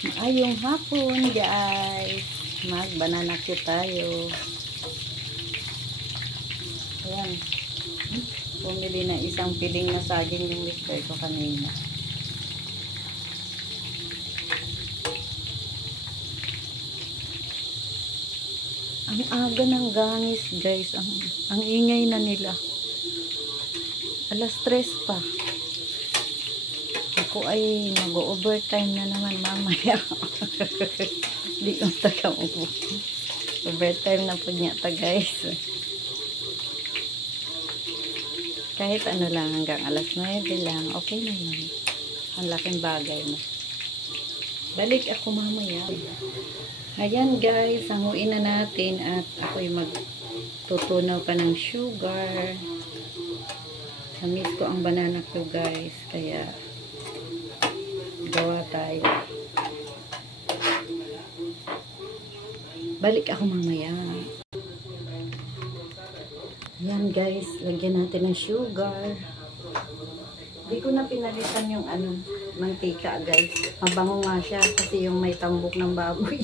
Maayong hapon guys. Mag-banana cue tayo. Ayan. Bumili na isang piling na saging yung mister ko kanina. Ang aga ng gangis guys. Ang ingay na nila. Alas 3 pa. Ako ay mag-overtime na naman mamaya. Di ko taga-upo. Overtime na po niya ta guys. Kahit ano lang hanggang alas 9 lang. Okay na yun. Ang laking bagay na. Balik ako mamaya. Ayan guys. Hanguin na natin at ako'y magtutunaw pa ng sugar. Namiss ko ang banana ko guys. Kaya gawa tayo. Balik ako mamaya. Yan guys, lagyan natin ng sugar. Hindi ko na pinalitan yung mantika guys. Mabango nga siya kasi yung may tambok ng baboy.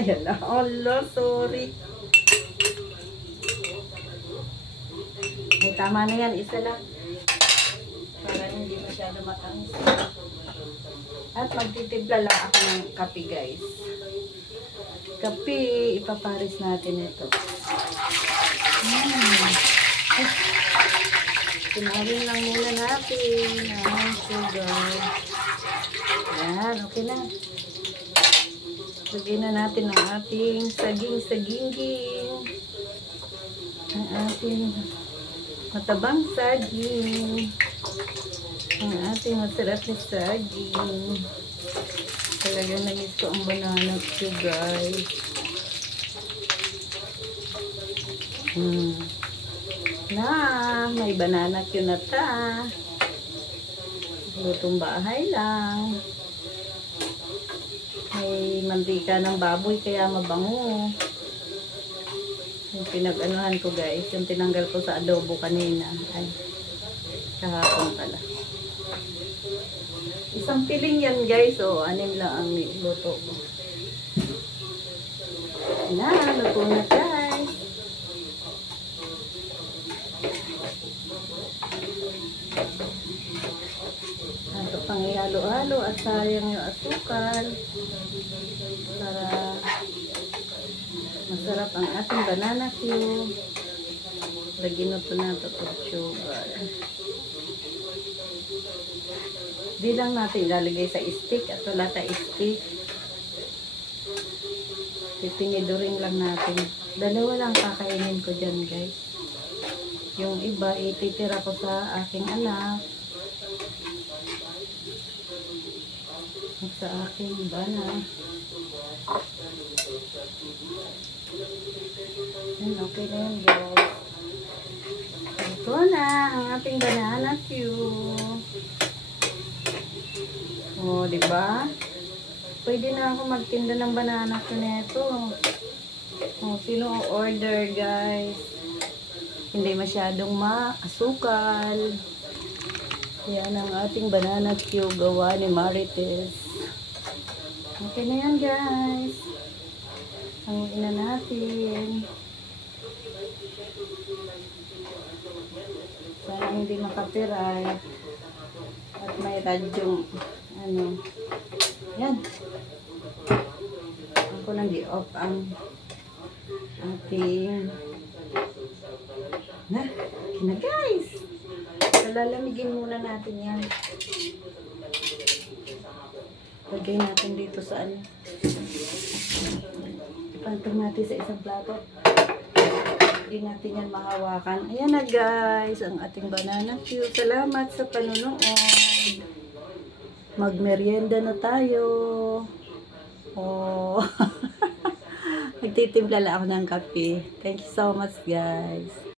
Ayan na. Allah, sorry. Ay, tama na yan. Isa lang. Para hindi masyado matamis. At magtitimpla lang ako ng kape guys. Kape, ipaparis natin ito. Tinawin lang muna natin ang sugar. Ayan, okay na. Lagyan na natin ang ating saging-saginging. Ang ating matabang saging. Ang ating masarap na saging. Talagang namiss ko ang banana cue guys. Na, may banana cue na ta. Lutong bahay lang. May mantika ng baboy kaya mabango. Yung pinag-anuhan ko guys, yung tinanggal ko sa adobo kanina. Ay, kahapon pala. Isang piling yan guys. O, 6 lang ang luto ko. Na, luto na guys. Ito pang ihalo-halo at sayang yung asukal. Para masarap ang ating banana cue. Lagyan ito na ito sugar. Di lang natin ilalagay sa stick at wala ta stick. Titiniduring lang natin. 2 lang kakainin ko dyan guys. Yung iba ititira ko sa aking anak. At sa aking bana. And okay na yun guys. Ito na ang ating banana cue. Oh, di ba? Pwede na ako magtinda ng banana ko nito. Oh, sino order, guys? Hindi masyadong maasukal. Yan ang ating banana cue gawa ni Marites. Okay na yan, guys. Hanguin na natin. Sana hindi makapiright. At may radyong yan. Ako nang di-off ang ating na guys. Lalamigin muna natin yan. Lagay natin dito sa ipantong natin sa isang plato. Hindi natin yan mahawakan. Ayan na guys, ang ating banana cue. Salamat sa panunood. Magmerienda na tayo. Oh. Nagtitimpla lang ako ng kape. Thank you so much guys.